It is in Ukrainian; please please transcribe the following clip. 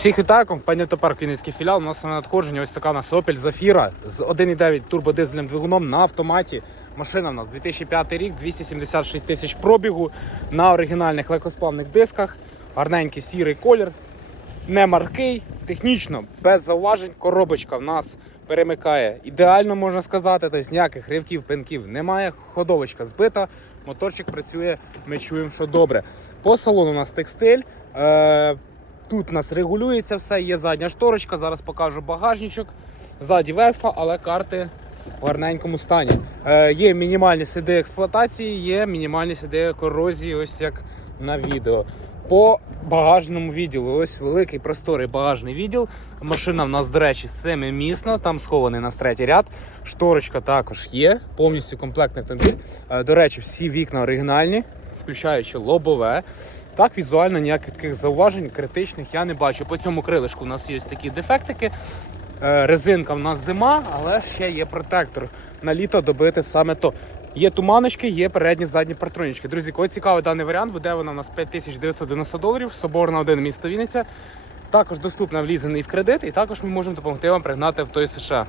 Всіх вітаю, компанія Автопарк Вінницький філіал. У нас на надходження ось така у нас Opel Zafira з 1,9 турбодизельним двигуном на автоматі. Машина в нас 2005 рік, 276 тисяч пробігу на оригінальних легкосплавних дисках. Гарненький сірий колір, не маркий, технічно без зауважень. Коробочка в нас перемикає ідеально, можна сказати. Тобто ніяких ривків, пинків немає. Ходовочка збита, моторчик працює, ми чуємо, що добре. По салону у нас текстиль. Тут у нас регулюється все, є задня шторочка. Зараз покажу багажничок. Ззаді весла, але карти в гарненькому стані. Е, є мінімальні сліди експлуатації, є мінімальні сліди корозії, ось як на відео. По багажному відділу, ось великий просторий багажний відділ. Машина в нас, до речі, семимісна, там схований на третій ряд. Шторочка також є, повністю комплектний автомобіль. Е, до речі, всі вікна оригінальні, включаючи лобове. Так, візуально ніяких таких зауважень критичних я не бачу. По цьому крилишку у нас є ось такі дефектики. Е, Резинка в нас зима, але ще є протектор. На літо добити саме то. Є туманочки, є передні задні партронічки. Друзі, кого цікавий даний варіант, буде вона у нас 5990 доларів, Соборна 1 місто Вінниця. Також доступна влізаний в кредит, і також ми можемо допомогти вам пригнати в той США.